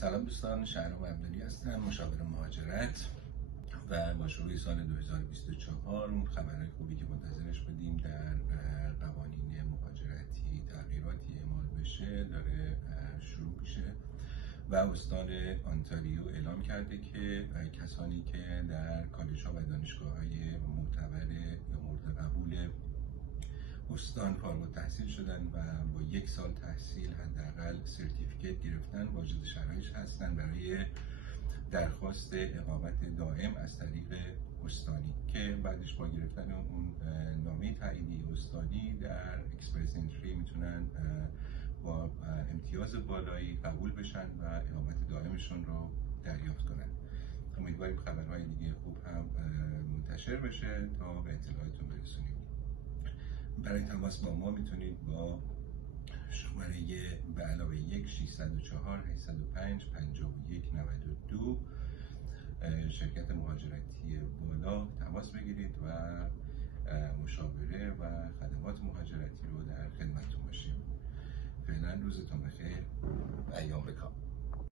سلام دوستان، شهرام عبدالی هستم، مشاور مهاجرت و با شروع سال 2024 اون خبرهای خوبی که منتظرش بودیم در قوانین مهاجرتی تغییراتی اعمال بشه داره شروع میشه و استان آنتاریو اعلام کرده که کسانی که در کالج‌ها و دانشگاه‌های معتبر یا مورد قبول استان فارغ التحصیل شدن و با 1 سال تحصیل حداقل سرتیفیکت گرفتن واجد شرایط هستن برای درخواست اقامت دائم از طریق استانی که بعدش با گرفتن اون نامه تاییدی استانی در اکسپرس انتری میتونن با امتیاز بالایی قبول بشن و اقامت دائمشون رو دریافت کنن. امیدواریم خبرهای دیگه خوب هم منتشر بشه تا به اطلاعاتتون برسونیم. برای تماس با ما میتونید با شماره به علاوه 1-604 805 5192 شرکت مهاجرتی بالا تماس بگیرید و مشاوره و خدمات مهاجرتی رو در خدمتتون باشیم. فعلا روزتون بخیر و ایام بکام.